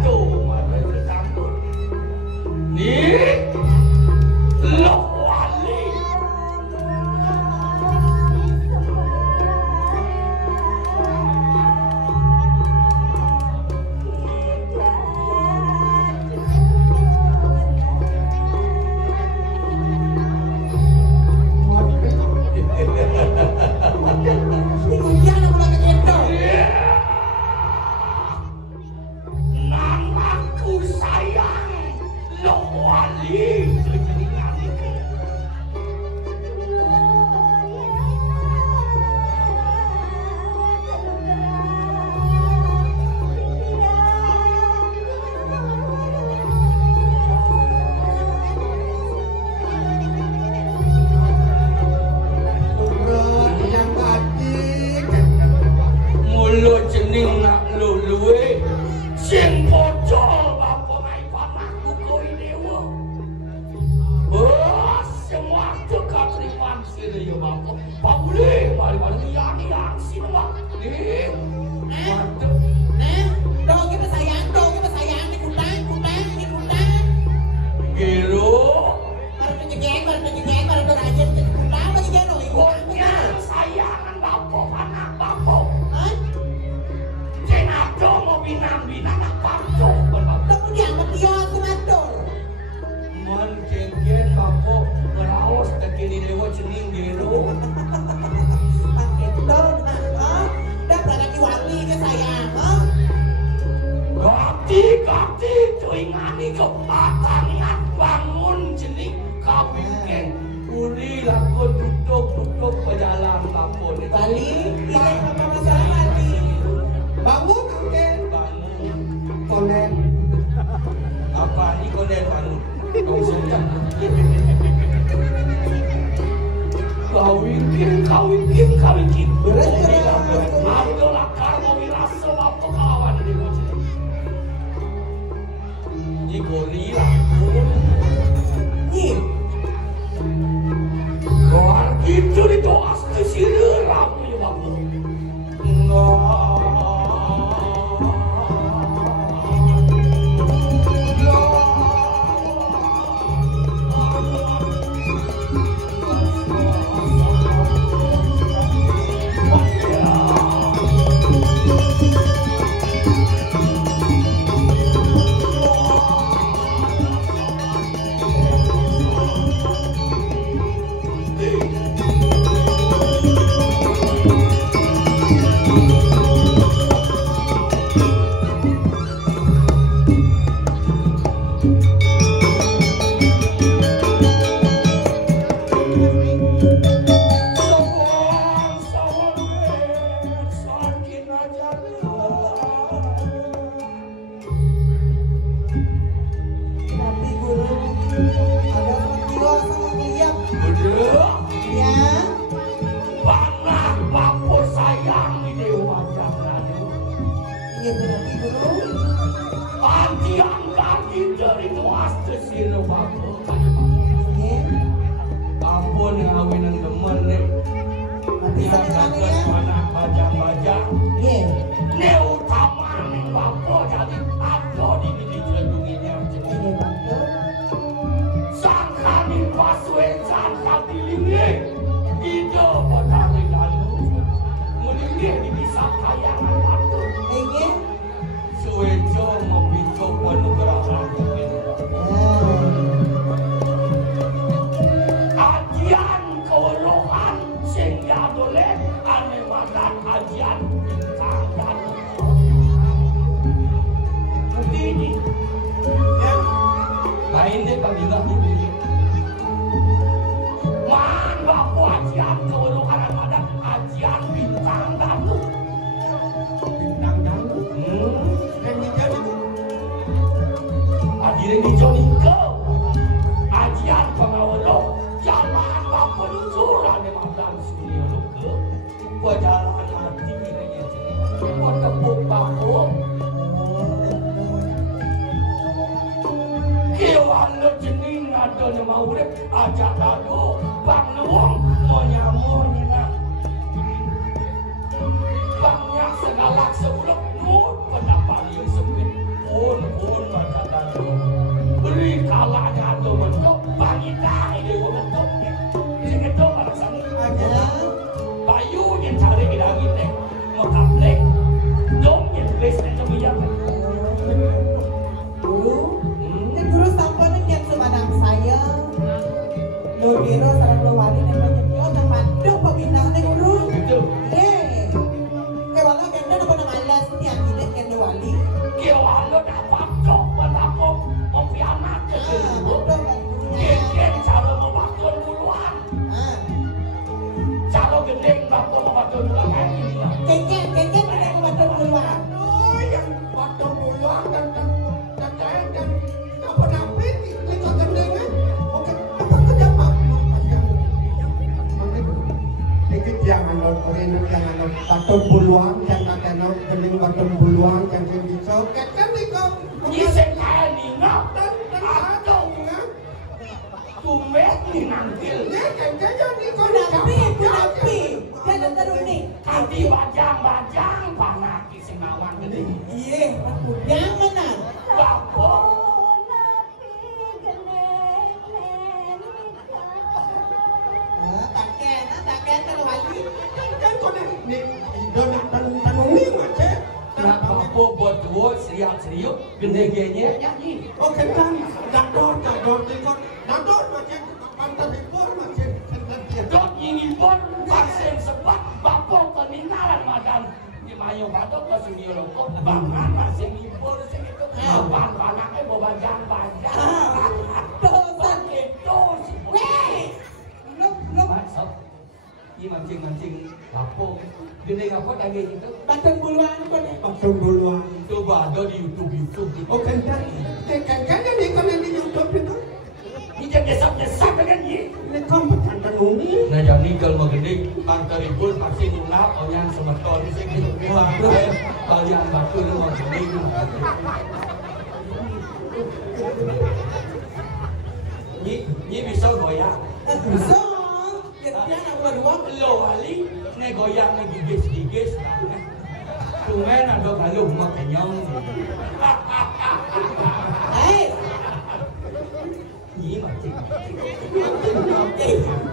Tuh, mana tercampur. Nih, sini ya bapak. Pabuli, mari-mari yang sini mak. Nih, mantep. Nah, dong kita sayang di kutang. Gero. Baru berajar di kutang lagi jano. Pokoknya sayangan bapak, anak bapak. Jenado mau binang-binang anak bapak. Dong dianggap dia semador. Man kengken bapak meraos ke kiri dewa cening gero. Pakai dong, nah, udah berada wali ke sayang, Gati tuingani ke patangan bangun jening kawingken uri lakon duduk pejalan lakon Bali, ini apa masalah Bali? Bangun Angken. bangun Konen. apa ini konen bangun kau sojan kawingkin uri lakon ado lakar mau wirasa apa kawan ini ini gorila Nih, luar gitu itu asli sini ramu ya bapak. tapi guru ada peristiwa sama beliau. Ya, Panah bapak sayang ini wajah lalu. iya berarti guru. Antian kaki dari tuas kesini bapak. Iya, Ampun ngawin yang demen nih. nanti Dia saya kagak ya. panah baja-baja. Iya, Ini utama nih bapak jadi apa di jelunginya. iya betul. Sangkani pasuen sangka pilihnya. Ide petani lalu. Meninggi di bisa kayangan bapak. Iya, Suwejo membicok penugrahan ajian kewuluhan sehingga boleh aneh makan ajian bintang dalu ini ya lain deh bagi gak ini man baku ajian kewuluhan ada ajian bintang dalu Bintang dalu. Hadirin di Joniko ajian pengawalok jalan baku lucuran di makan studio luka pejalan hati ini buat tepuk baku kiwan lo jening ada nama urip ajak lalu bang luang monya bangnya segalak sebelum nur pendapat yang sepit pun baca lalu beri kalanya ada bentuk bangita ini bentuknya segitu merasanya ada. bayu yang cari lagi teh mengkaplek dong yang tulis itu bijak Guru, ini guru sampainya kian semadang saya. Nur biro sarang lo wali dan banyak yo nang mandok pabintang nih guru. gitu Ye, kewala kenda apa nang alas ni ang kita kenda wali. kiwan lo dapat dong berlaku mempianat Ah, itu betul bantunya. Kian cara membangun buluan Ah, cara gendeng baku membangun buluan kayak gini lah kengken pada kebantu keluar. Oh, yang potong buluan dan apa napit itu kegendengan. Oke, apa kenapa? Ikut jangan baton buluang jangan kena keling baton buluang jangan dicoket kan iko. Ini saya kaya ningap atau tumben nih nanggil. Punapi, jangan terus nih. Kanti bajang panaki sing nawang gede. Iya, aku jangan nah. Bapo. Takkan kalau wali. Kan kau ni donat tanung ni macam. Nak bapo buat dua seriuk gede-gede nyanyi. Oh kentang, dador ni kau. Dador macam pantai ekor macam kentang. Dok ingin pun vaksin sebab bapo peninggalan madam. Di mayo batok ke studio loko bangan masih ngibur sing itu. Apaan panaknya bawa bajang. Dosan Itu sih. weh. Belum Masuk. Ini mancing lapo. Gede ngapa lagi itu? batang buluan kau nih. Pasang buluan. Coba ada di YouTube. Oh kentang, kan ni kau ni YouTube itu. Ini jangan desap kan ni. Ni kau macam tanung ni. Nah jadi kalau gede bangka ribut pasti nunap orang semeton sing gitu. Kalian batu dengan gede. Ni bisa goyang. Bisa. Dia nak berdua. Lo wali ni goyang ni gigis. Tumen ada kalau mak kenyang. Hei, Ni macam.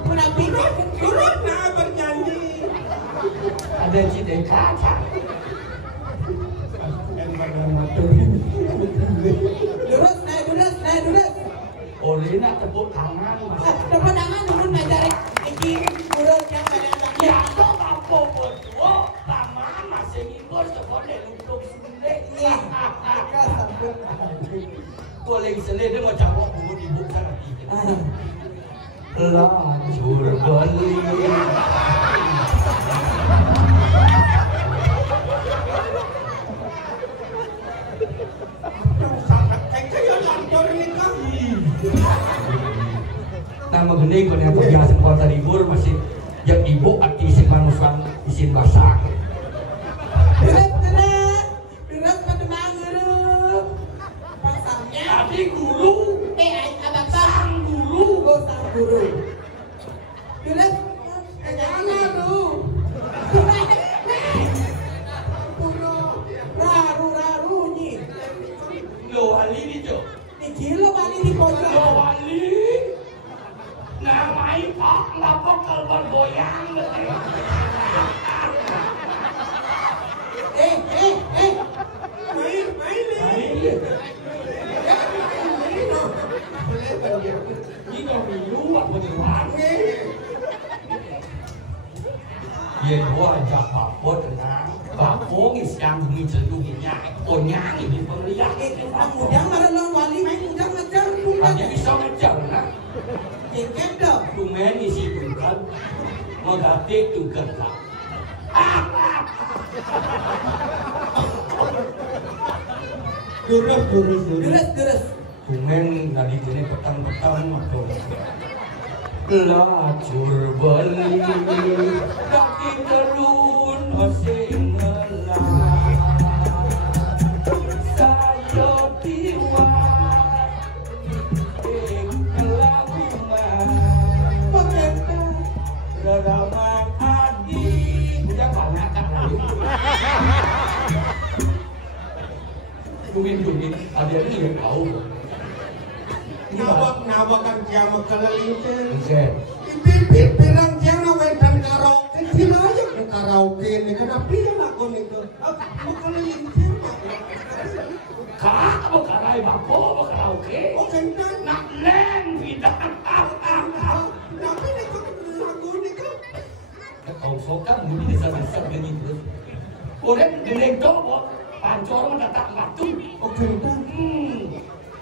punapi. Turut nak bernyanyi. Ada cita kaca. Lurus. Oleh nak tepuk tangan. Dapat tangan dulu ngajarin iki urut yang ada Ya, kok apa berdua? Taman masih ngibur sekolah untuk sendiri. Iya, mereka sambung. Kau lagi selesai dia mau jawab buku di buku sana. Lacur beli. Nama gede kau yang biasa kota libur masih yang ibu arti isin manusia isin basah. Durus pada manggil. Pasangnya. Tadi guru, Abang sang guru. sang guru. Durus. Jangan lu. Raru ni. Lo wali ni jo. Ni gila wali di pojok. Lo wali. Namai tak ngapa kalbar goyang. Main. Ini kau milu apa di luar? Ye dua aja papo tenang. Papo ni siang demi celuginya. Konya ini pemelihat. Mudah marah lawan wali main mudah ngejar. Hanya bisa ngejar nak. Jengket dah. Tumen isi tunggal. Mengatik tunggal tak. Durus. Tumen dari sini petang-petang atau lacur beli kaki terun osing ngelah saya tiwa ngelakuman reraman adik udah banyak kan Tumin ada ini yang tahu Nawak kan kiamat keliling. Oke. Ipipit pirang jana wedan karaoke. Sila aja ke karaoke ni kenapa dia lagu ni tu? Aku keliling siapa? Kak, apa karai bako, apa karaoke? Oh kentang. Nak leng bidang. Tapi ni kau lagu ni kan? Kau sokan mungkin bisa gini terus. Orang gendeng coba, pancor mana tak ngatur. Oh kentang.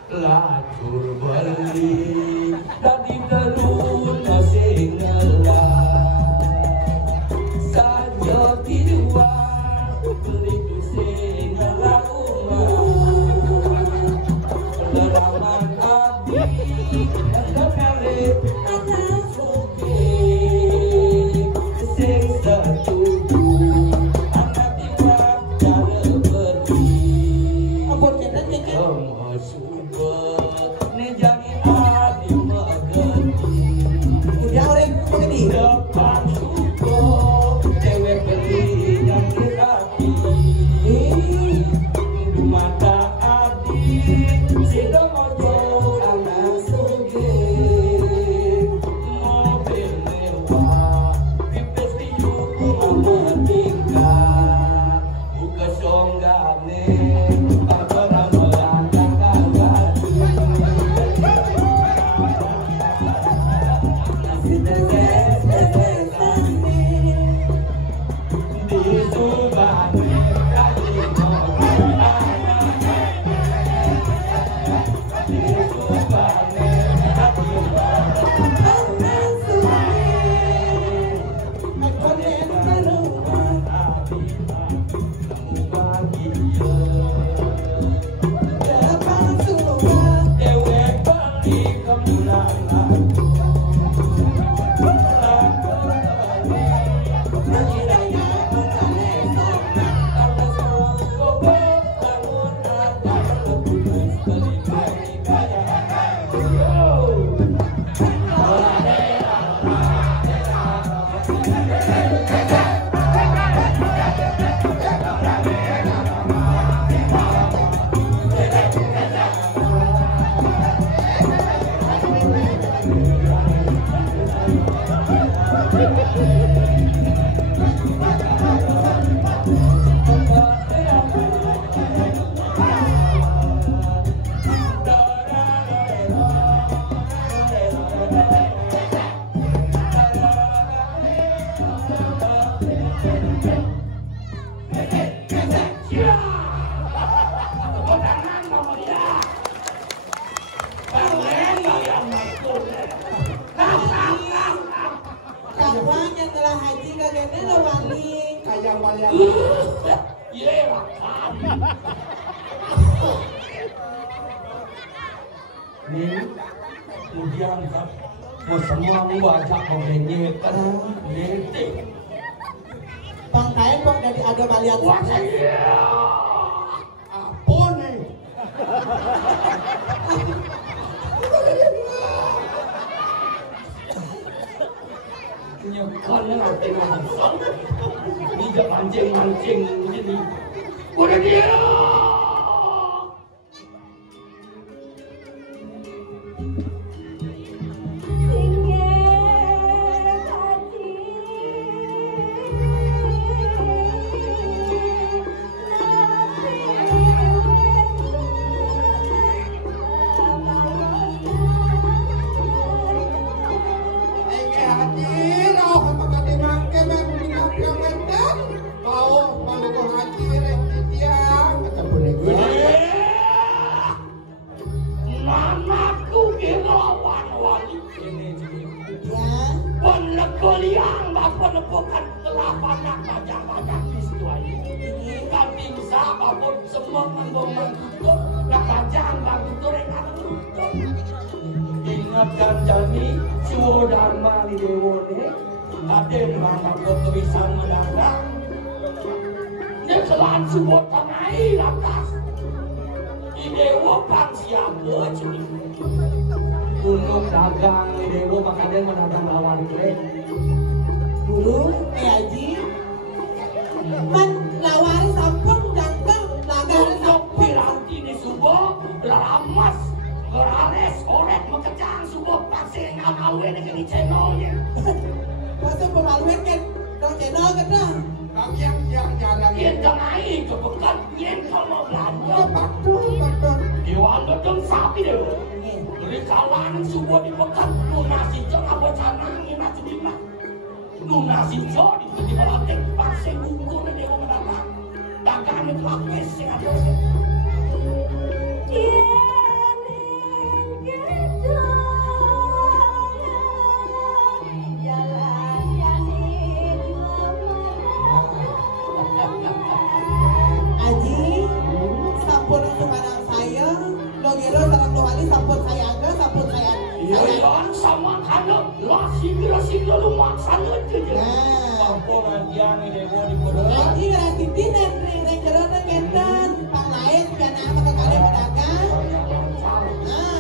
Lacur beli tadi terun masih ngelah saja dua beli pusing ngelah rumah leraman abdi dan kali anak suki sing setuju anak tiba cara pergi Ampun kita jengket. Masuk ni jadi hati magen Udah orang ini. Depan suko cewek beli yang hati mata adi sido mojo anak suge mobil mewah pipes piyu mama tinggal buka songgane pacaran orang kakak Kawannya telah haji kagaknya lo wali. Kayak walian. Iya makan. Nih, kemudian kan, mau semua wajah mengenyek kan, nete. Bang Kain kok dari ada balian. Wah iya. Apa nih? Nyekannya nanti langsung. Ini jangan mancing-mancing begini. Udah dia. Kuliah bapak nepokan kelapa nak banyak di situ aja. Kambing siapapun semua menggombang tutup, nak panjang bang itu mereka tutup. Ingatkan jami siwo dharma di dewone, aden mama kau bisa mendadak. Dia kelan siwo tanai lantas. Di dewo pang siapa curi. Untuk dagang di dewo makanya mendadak lawan keren. Dulu haji man lawari sampun jangkang lagar Untuk piranti di subuh ramas berares oret mekecang subuh pasing alwe dengan channelnya. pasal pemaluan kan dong channel kan dah. Yang jalan Yen tanai kebekat yen kalau belanja Batur. Dewan gedeng sapi deh. Beri kalangan subuh di bekat lunasi jeng apa canangin nasi dimak. Lunasi jauh di peti balatek pasing bungkul dia mau mendapat. Dagangan itu lapis yang ada. Aji sampun semarang saya logero sarang luwali sampun saya angga sampun saya Yang sama kada lasi lu maksana tu je. Nah. Kampungan yang ini dewa di bodoh. Aji ngerti tinan rengero ngenten pang lain kana maka kalian pedagang. Nah,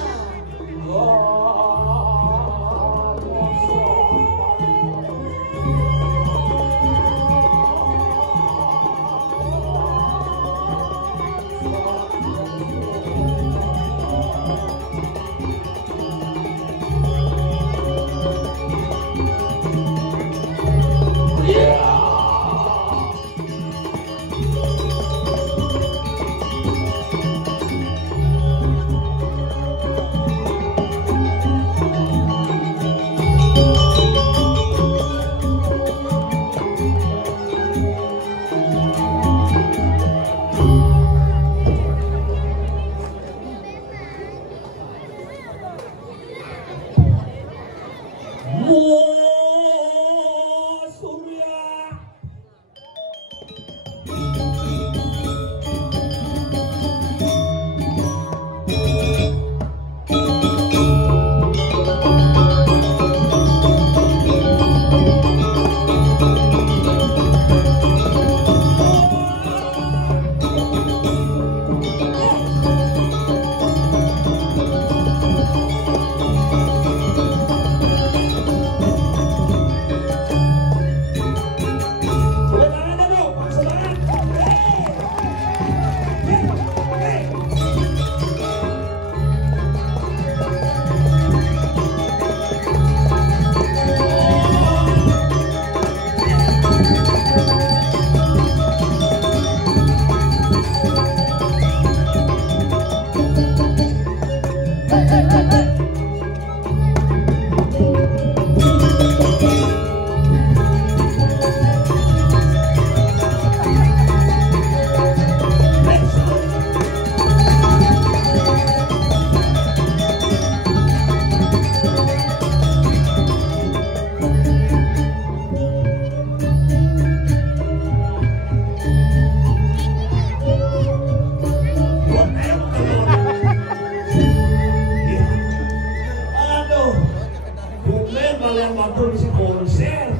batur bisa konser.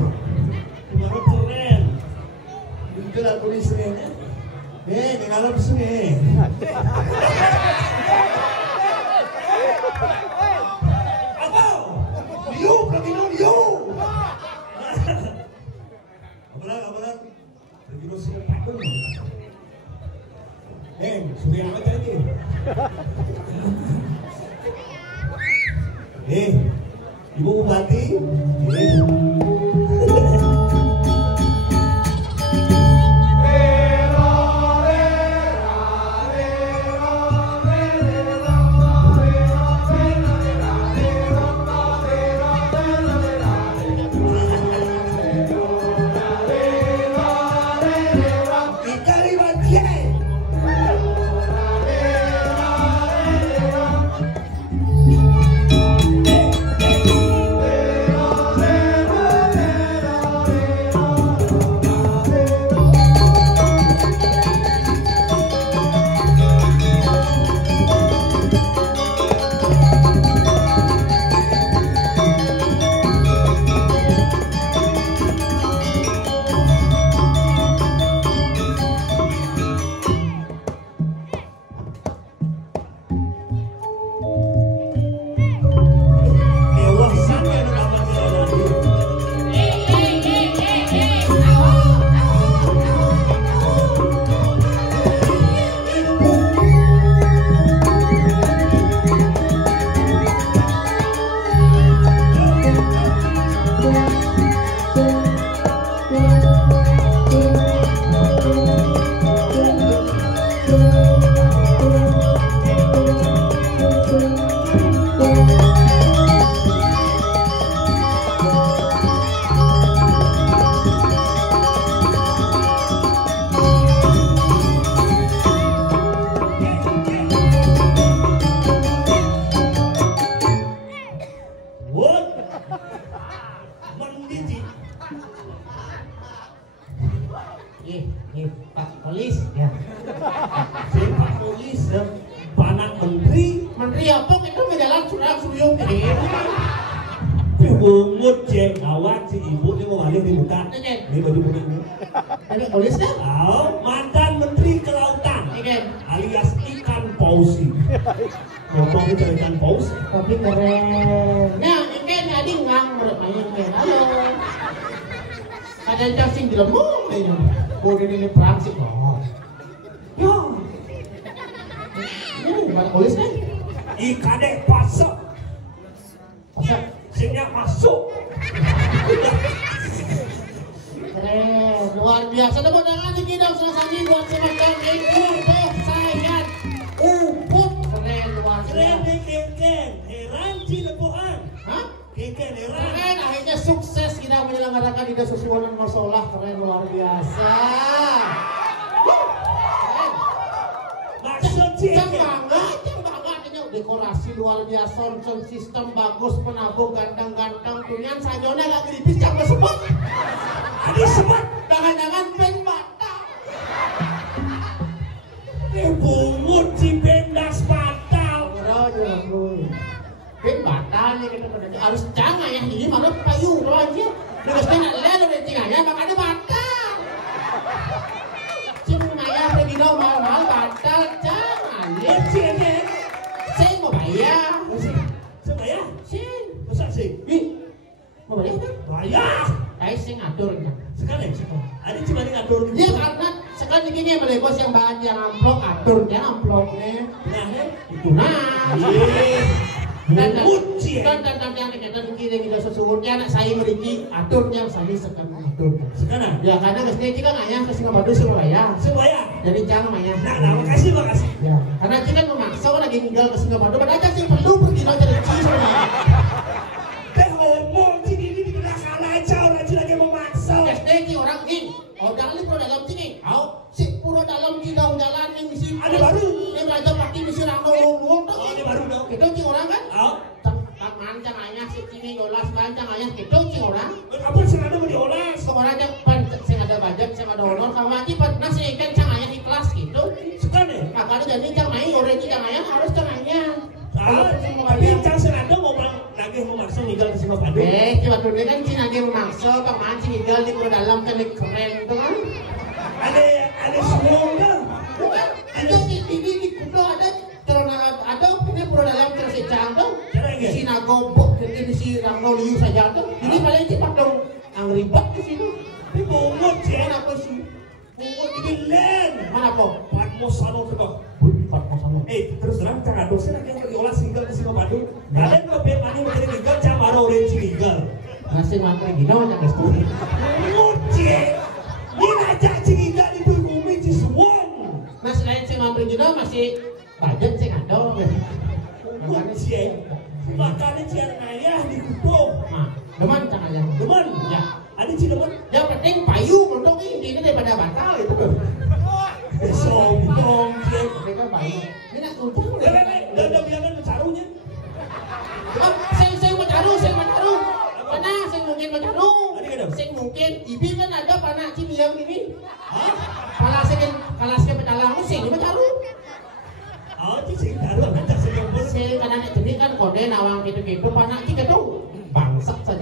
Kemarin keren. Itu lagu di sini. Kalau di sini. Apa? Liu, Platino Liu. Apalah. Platino sini pakai. Sudah amat aja. Ibu Bupati. Pak Polis ya. Pak Polis Banak Menteri apa kita menjalan surang suyung ini. Bungut cek gawat si ibu ini mau balik di hutan. Ini baju putih ini. Ada polis dah. Mantan Menteri Kelautan alias ikan pausi. Ngomong itu ikan paus. Tapi keren. Nah, ikan ada ngang bermain kan. Halo. Ada cacing di lembung ini. Boleh ini perang sih kok. Yo. Ini mana polis kan? Ikadek pasok. Pasok. Sehingga masuk. Keren, luar biasa. Tepuk tangan di kita sama-sama buat semacam itu saya uput keren luar biasa. Keren deh keken, heran cilepuan. Hah? Keken heran. Keren, akhirnya sukses kita menyelenggarakan Ida Susuwonan Masolah. Keren luar biasa. Keren. Maksud ceken. Dekorasi luar biasa, sound system bagus, penabuh ganteng-ganteng, tunyan sajona gak gripis jangan sebut. Adi sebut. Jangan-jangan pen batal. Bungut si pendas batal. Pen batal nih kita pada harus jangan yang ini malah payu aja. Terus kena lele dari tinggalnya makanya batal. Cuma Maya pergi dong mal batal jangan. Ya ceken. Sen mau bayar. Sebaya? Sen. Masa sih? Mau bayar kan? Bayar. Kayak sing aturnya. Sekarang ada cuma di ngatur. Ya karena sekarang gini ya bos yang bahan yang amplop aturnya amplopnya. Nah, Itu nah. Dan yang dikatakan kiri kita sesungguhnya anak saya memiliki aturnya saya sekarang atur. Sekarang? Ya karena kesini kita ngayah ke Singapura Surabaya. Surabaya. Jadi jangan ngayah. Nah, makasih. Ya karena kita memaksa orang lagi tinggal ke Singapura. Padahal sih perlu pergi aja dari Surabaya. Teh ngomong sini di belakang aja orang lagi memaksa. SD orang ini. Oh jangan pro dalam sini. Si pura dalam tidak jalan yang misi. Ada baru. Ini belajar pakai misi rangkong. Oh, ini baru dong. Kita sih orang kan? Mancang ayah si cini yolas mancang ayah gitu sih orang. Apa sih ada mau diolas? Orang aja saya ada budget, saya ada honor. Kamu aja pernah sih ikan cang ayah di kelas gitu. Suka deh. Makanya jadi cang ayah, orang cang ayah harus cang ayah. Tapi cang senada mau lagi mau maksa ninggal ke Singapura. Coba dulu kan Cina dia memaksa, Pak Man Cina tinggal di Pulau Dalam kan keren tuh kan. Ada semua kan? Bukan, ada di Pulau ada ada punya Pulau Dalam tersecang tuh. Cina gombok jadi si Rangno Liu saja tuh. Ini paling cepat dong, ang ribet di situ. Tapi bungut sih. Mana apa sih? Bungut ini len. Mana apa? Patmosano coba. Patmosano. Terus terang cang dosen yang diolah single ke Singapura. Kalian kalau pengen mani menjadi ninggal cang baru orange ninggal. Nasi makan gini macam itu. Bungut sih. Ini aja ninggal itu bumi di semua. Nah selain si mampir gini masih budget sih ada. Bungut sih. Makanya cian ayah di kutub. Nah, deman caranya. Deman? Ya. Ada sih deman? Yang penting payu untuk ini daripada batal itu tuh. Sombong sih. Mereka payu. Ini nak ujung deh. Udah biarkan bercarunya. Saya mau caru. Mana saya mungkin mau caru. Saya mungkin ibi kan ada panak cimiang ini. Kalau saya pecalang sih ini mau caru. Oh, sih caru ada sih yang boleh. Saya kadang jenis kan kode nawang gitu panak kita tuh bangsat saja.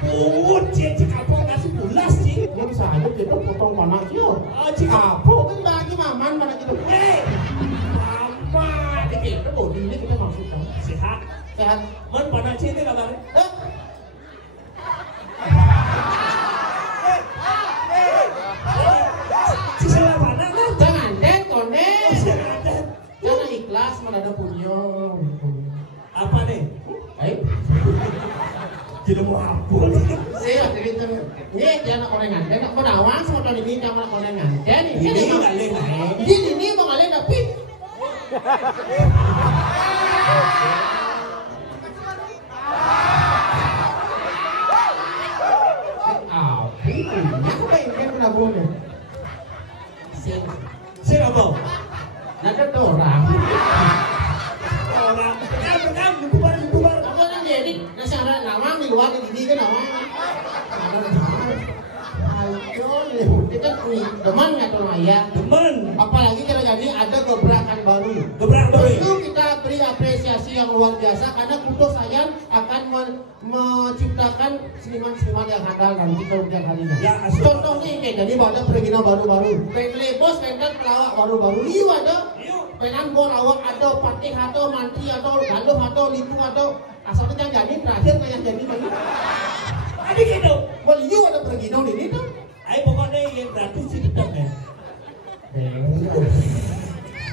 Pungut sih kapal kasih bulas sih. Dia bisa aja kita potong panak sih. Apa kan bagi maman panak gitu. Mama, Itu bodi ini kita maksudkan. sehat. Man panak sih itu kabarnya. Sisa panak kan? Jangan deh, konde. Jangan Ikhlas mana ada punya. apa nih? Tidak mau ampun. Saya jadi kan, ini jangan orengan. Dan aku nawang semua tahun ini jangan orengan. Dan Ini nggak leh. ini mau kalian tapi. Aku pengen kena bunuh. Saya nggak mau. Ada orang. Orang, kan, youtuber. Apa kan jadi nasi ada nawang di luar di sini kan nawang. Ada nawang. Ayo, kita nih teman nggak tuh ayah. Demen. Apalagi kalau jadi ada gebrakan baru. Gebrak baru. Itu kita beri apresiasi yang luar biasa karena Kuto Sayan akan menciptakan seniman-seniman yang handal nanti kemudian harinya. Ya, asli. Contohnya kayak jadi ada pergina baru-baru. Pengen bos, pengen pelawak baru-baru. Liu ada. Pengen bor awak ada patih atau mantri atau galuh atau liku atau asalnya yang jadi terakhir yang jadi lagi. Ada gitu. Mau liu ada pergina ini tuh. Ayo pokoknya yang gratis sih tetap ya.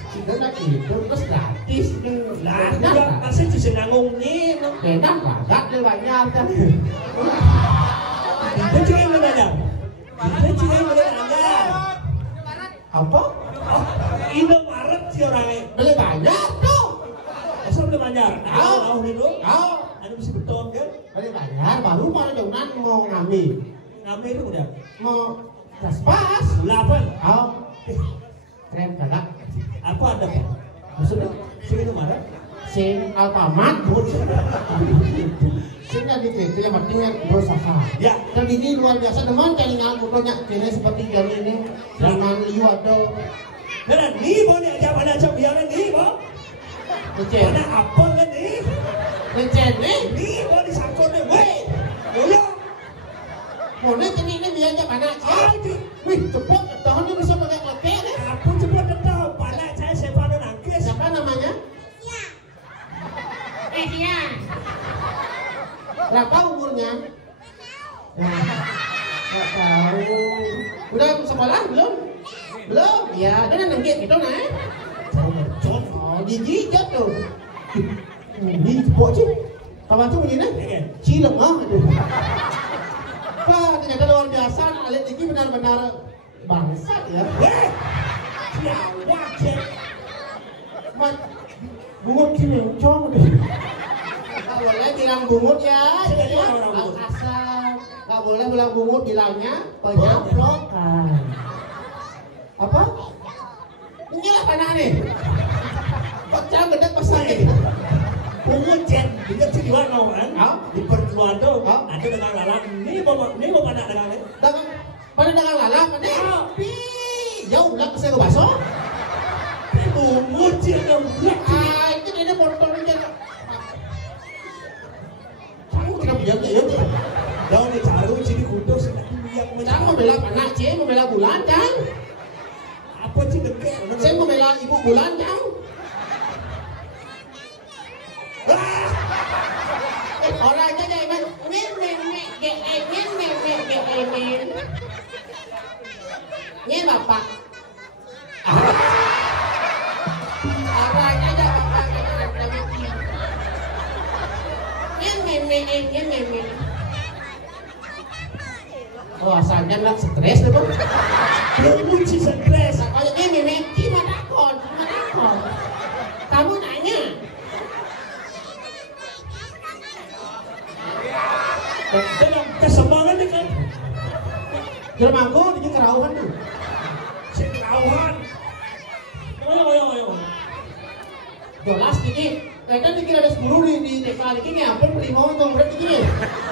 Kita nak itu terus gratis Lah, juga masih bisa nanggung nih. enak banget nih banyak kan. Itu juga yang menanya. Itu juga yang menanya. Apa? Oh, Indomaret sih orangnya. Beli banyak tuh. Asal beli banyak. Tahu dulu. Tahu. Ada mesti beton kan? Beli banyak. Baru mau jonan mau ngambil. Ngambil itu udah. Mau pas. Delapan. Tahu. Keren kakak. Apa ada Pak? Maksudnya Sing Indomaret? sing Alfamart. Sing di itu yang penting yang berusaha. Ya. Dan ini luar biasa teman jaringan fotonya jenis seperti jari ini. Jangan liu atau Nah, ni mau ni aja mana aja biar ni mau. lecet. Mana apa kan ni? Lecet nih. Ni mau disangkut ni. Weh. Boyo. Boleh jadi ini biar aja mana aja. Wih, cepet. Tahun ini bisa pakai lepek nih. Aku cepat tetap. Pada saya siapa nak nangkis? Siapa namanya? Sia. Berapa umurnya? Nah, nggak tahu. Udah sekolah belum? Belum? Ya, dia nengkit gitu nah. John. Oh, digigit tuh. Ini cepok sih. Kapan tuh begini? Cilem ah. Wah, ternyata luar biasa. Alit ini benar-benar bangsat ya. Weh. Siapa cek? Mat, bungut cilencong deh. Nggak boleh bilang bungut ya. Bilang kasar. Nggak boleh bilang bungut, bilangnya penyaplokan. Apa? Ini apa nih? Kocak gede pesakit. Pungut cek. Ingat si Diwan mau kan? Di pertemuan tuh. Oh. Ada dengan lalang. Ni mau pada dengan ni. Dagang, pada dagang lala apa nih? Jauh lah ke saya baso. Pungut cek yang bulat. Itu dia potong aja. diam. Daun dicaru sini kudus yang Cang membela anak, C membela bulan, Cang. apa sih deket? Saya membela ibu bulan, Cang. Orangnya kayak men bapak. Orangnya aja bapak men. Oh asalnya lah stres deh bang. Belum sih stres. Kalau men gimana kon? Kamu nanya. Dalam kesemangan nih kan. Jangan manggu di kerauhan tuh. Saya kerauhan. Ayo. Jelas gini. Kan dikira ada 10 di TK ini hampir primo atau berapa gini.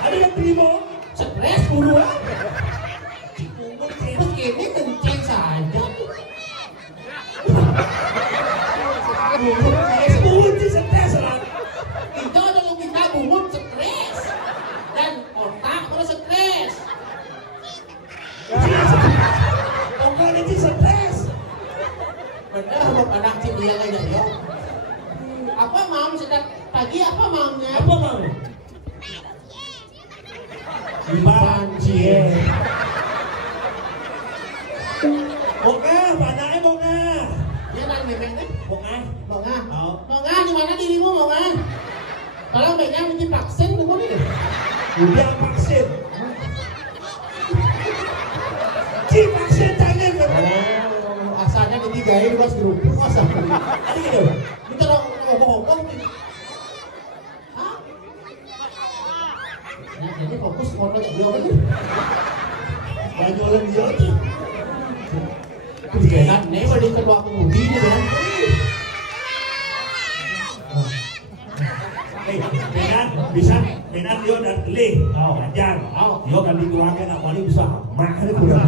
Ada yang primo. Stres 10 lah. Terus gini kenceng saja. Bungut sih stres lah. Itu ada logika bungut stres. Dan otak terus stres. Pokoknya sih stres. Bener sama anak si dia aja ya. Apa mam sedang pagi apa mamnya? Apa mau? Banjir. Boga, panahnya boga. Dia nang memeknya. Boga. Monga di mana dirimu Monga? Kalau baiknya mesti vaksin tunggu nih. Udah vaksin. Vaksin tangan kan? Asalnya jadi gaya di bawah grup. Asal. Ada gitu. Kita ngomong-ngomong nih. Hah? Nah, jadi fokus ngobrol dia kan. Banyolan dia tuh. Kegiatan nih pada kedua kemudi nih kan. Benar dia dan telih. Ajar. Dia kan dituangkan apa ini bisa. Makanya kurang.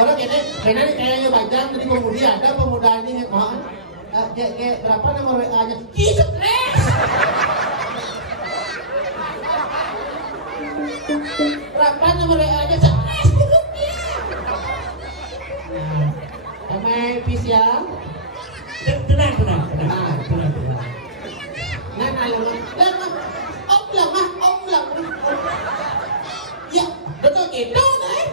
Kalau kayaknya kayaknya bajang tadi kemudi ada pemuda ini kayak berapa nomor WA-nya? Stres. Berapa nomor WA-nya? Stres hidupnya. Damai pis ya. Tenang. Nah, om lang. Ya, betul gitu nih.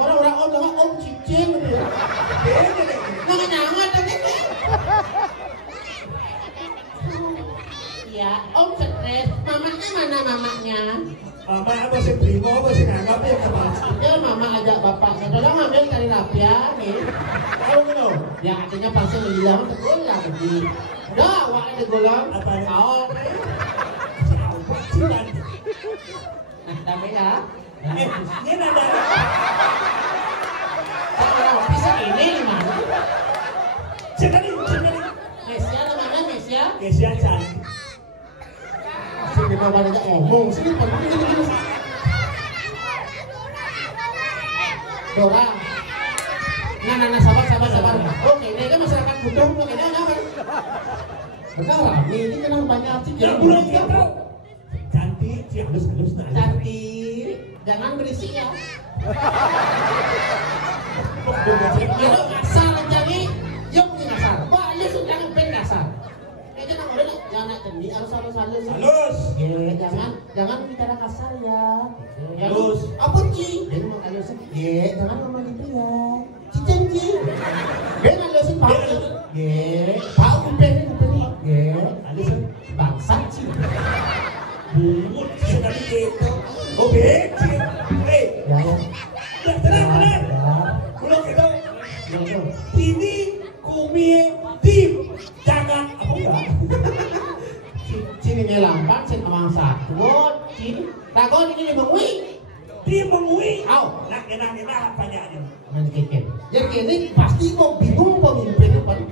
Orang-orang om lang, om cincin gitu. Nyangat tapi kan. Ya, om stres. Mamanya mana mamanya? Mama apa sih primo apa sih nganggap ya kepala. Ya, mama ajak bapaknya. Tolong ambil tali rapia nih. Tahu gitu. Ya, artinya pasti hilang tegulang tadi. Udah, awak ada gulang. Apa nih? Oh, Cilan. nah, dami ya. Ini ada. Kalau bisa ini di mana? Sekali. Mesia di mana Mesia? Kesia cantik. Sini mama aja ngomong sini penting gini. Dora. Nah, sabar. Oke, ini kan masyarakat Budong, oke, ini apa? Benar, ini kenal banyak sih. Yang belum tahu. Cantik, sih halus nah. Cantik, jangan berisik ya. Yo kasar jadi, yo punya kasar. Wah, lu sudah ngapain kasar? Kayaknya nak udah jangan cendi, harus halus. Halus. Jangan bicara kasar ya. Halus. Apa Ci? Dia ngomong halus. Jangan ngomong gitu ya. Cincin Ci. Dia halusin Pak. Pak kuping. Halus bangsat Ci. Bungut sudah gitu. Oh becek. Tenang. Belum gitu. Ini kumie tim. Jangan apa enggak? Sini ngelampan, sini amang satu. Sini. Takon ini mengui. Dia mengui. Au. Nak enak apanya? Menikikit. Yang ini pasti mau bingung pemimpin depan.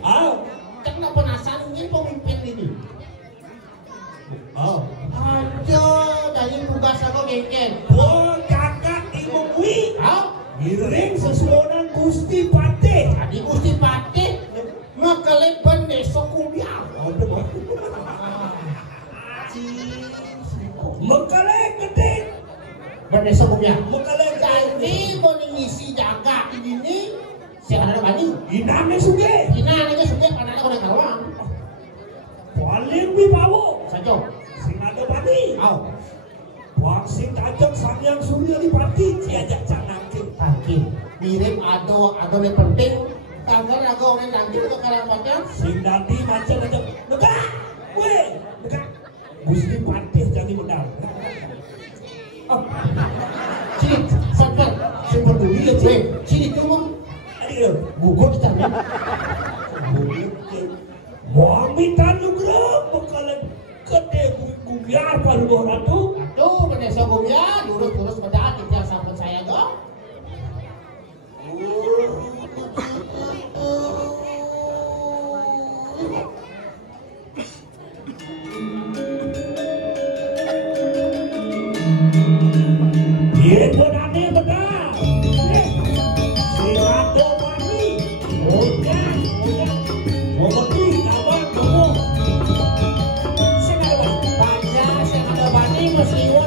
Karena penasaran ini pemimpin ini. Aduh, dari tugas aku gengken. Kakak dimengui. Giring Sesuonan Gusti Patih. Tadi Gusti Patih ngekeleban besok kubiak. Mekelek gede. Berdesa punya. Mekelek Jadi mau ngisi jaga ini si anak bani. Inane suge. Ina aja sudah anaknya kena karawang. Paling wibawa. Sajo. Sing ada bani. Aw. Wang sing tajam Sangyang Surya Dipati diajak canangke. Pagi. Mirip ado yang penting. Tanggal aku orang nanti itu kalau macam. Sing dadi macam aja. Nega. Weh, nega. Gusti Patih jadi modal. Oh. Ciri, sabar. Sing peduli ya, Ciri. Ciri itu mah Ayo, gugur kita. Muamitan juga bakalan gede gubiar palu ratu. Aduh, berdesa gumya, lurus-lurus pedaan kita sahabat saya kok. Itu nanti benar. Si ratu mati. Udah. Mau mati apa kamu? Banyak yang ada bani musliwa.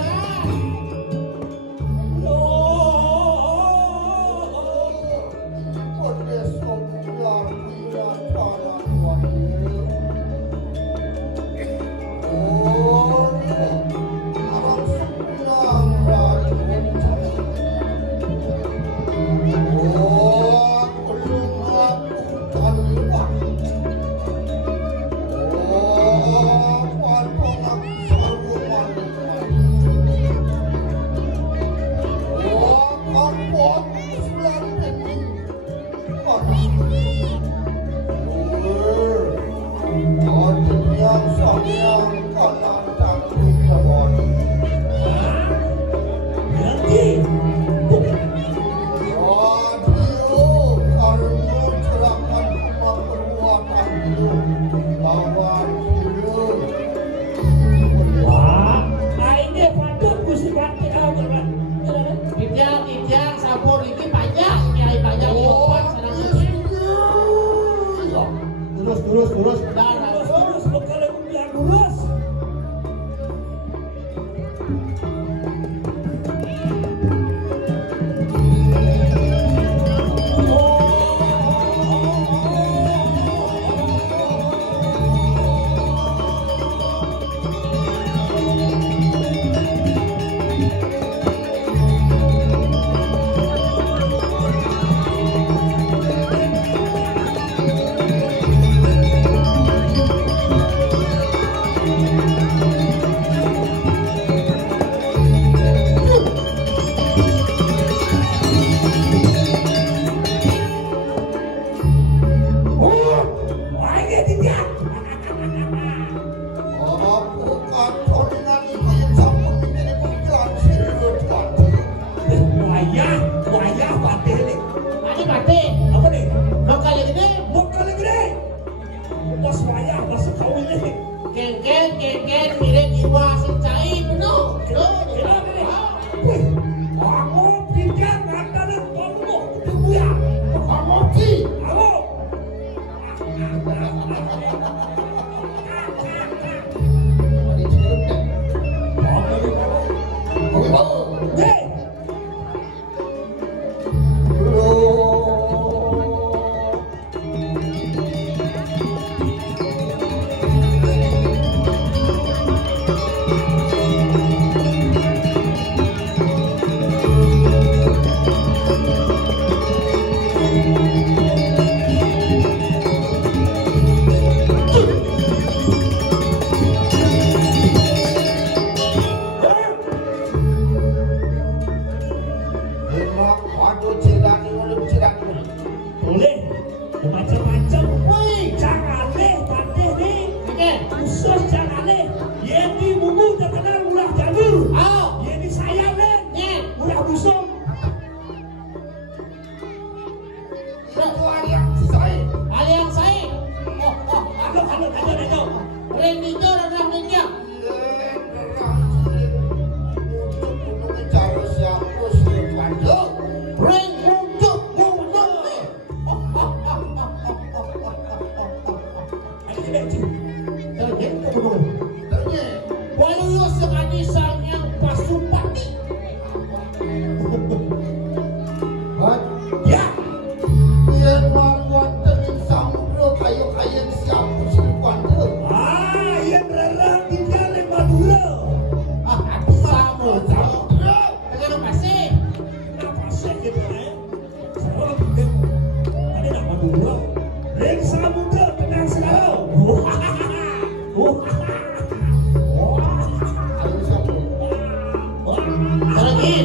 Lagi.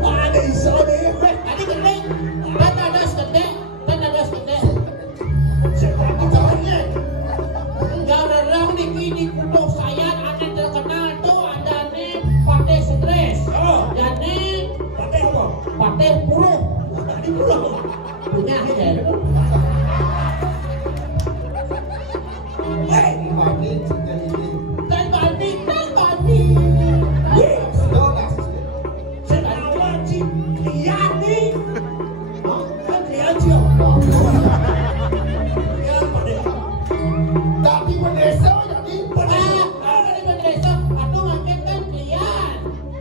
Ada iso deh. Tadi gede. Dan ada gede. Dan ada gede. Siapa tahunya? Enggak orang di kudo saya ada terkenal tuh ada nih Pateh Stres. Dan nih Pateh apa? Pateh Buruk. Tadi pulang. Punya aja. Hei, Mati juga ini. Teh bandi. senawa cip lihat nih. Kan lihat sih. Lihat pada. Tapi mendeso jadi Dari Pendeso, aduh makin kan kalian.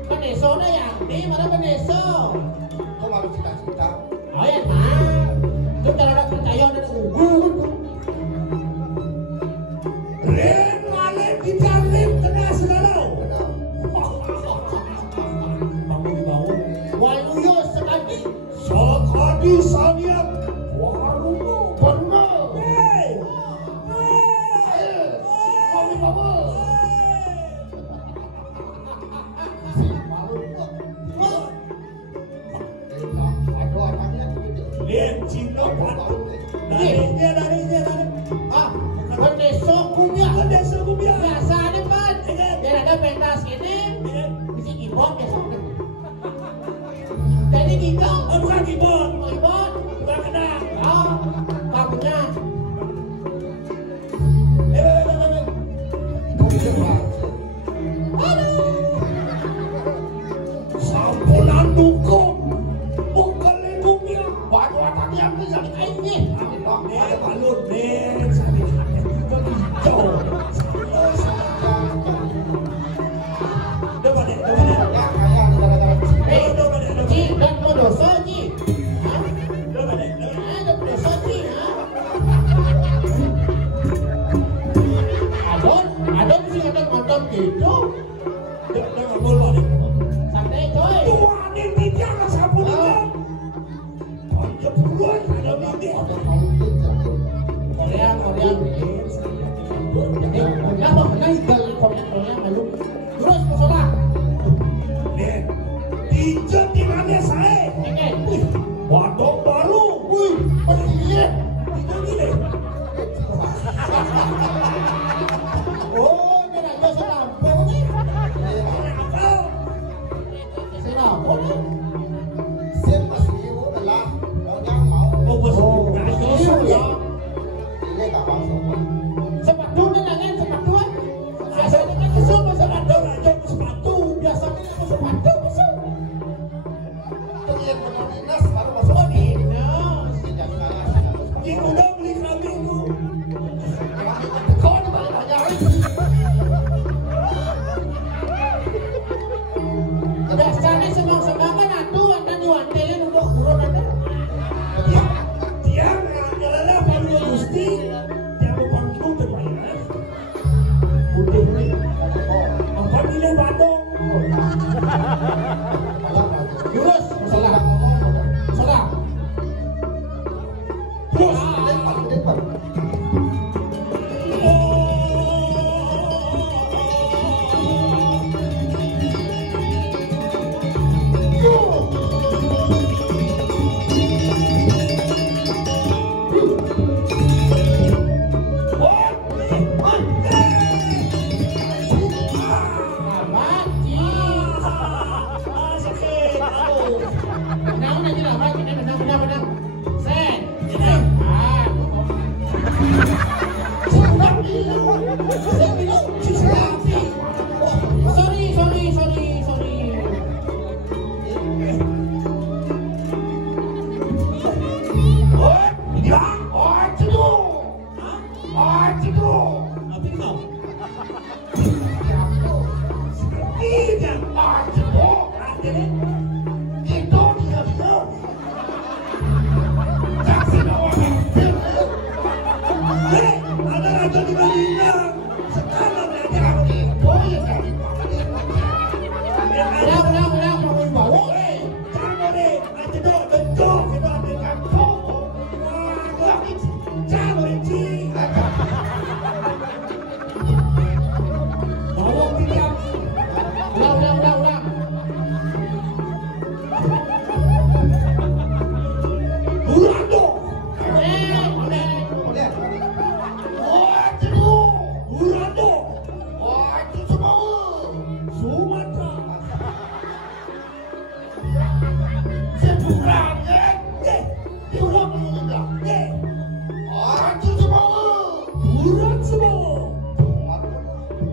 Pendeso dah yang di mana Pendeso? kok harus cita-cita. Oh ya mah, itu kalau orang percaya udah gugur. Ren Malik dijamin kena segala. Bangun dibangun. Waluyo sekali. Sekali saya warung benar. Hei, Mami mama. Malu kok. Aduh anaknya gitu. lihat Cina padu. Darinya. Ah, Pendeso kumya. Ada sebubnya. Biasa nih pan. Biar ada pentas gini, bisa keyboard biasa. Jadi gitu. Bukan keyboard, Keyboard. bukan kena. Oh, kamunya. Sampunan dukung. Bukan lingkungnya. Waduh yang bisa Ini. Ada balut, men. Sakit hati juga hijau. Coba deh. Ya kayak gara-gara Ji, dan Pendeso Ji. Coba deh. Ada Pendeso Ji. Ada sih ada nonton gitu. Santai coy. Tuanin media ke sapu hijau. Panjang buruan ada media. Korea. Jadi, kenapa menang igal Korea malu. Terus masalah. Nih, pijet di mana saya? Oke. Wadok baru. Wih, pergi. Itu gini. Oh, ini raja selampung nih. Apa? Selampung nih. Sim masih ibu adalah orang mau Oh, bos. Serius ya. ini gak masuk. Sepatu nih nangen sepatu. Biasanya kan kesel sepatu. Ada sepatu. Biasanya kan sepatu kesel. Yang benar dinas baru masuk lagi. Sejak saya sudah Ini udah beli kambing tuh. kau di balik banyak. Biasanya senang-senang kan atuh ada diwandelin untuk buron ada. Dia adalah Pablo Gusti yang membantu bermain. Udah nih. Apa pilih Badong? Jurus masalah. Masalah. Terus. Abang, Ci. Sakit. Aduh.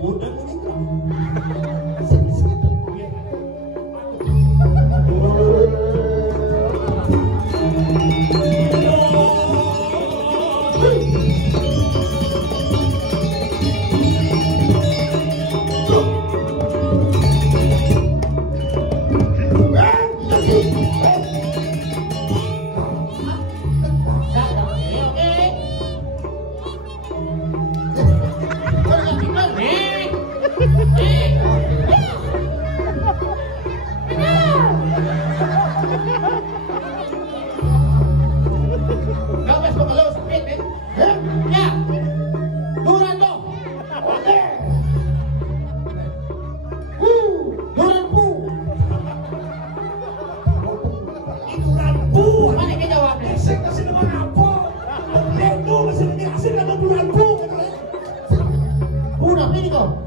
Udah menikah.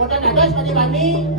Kota Dados Padi Bani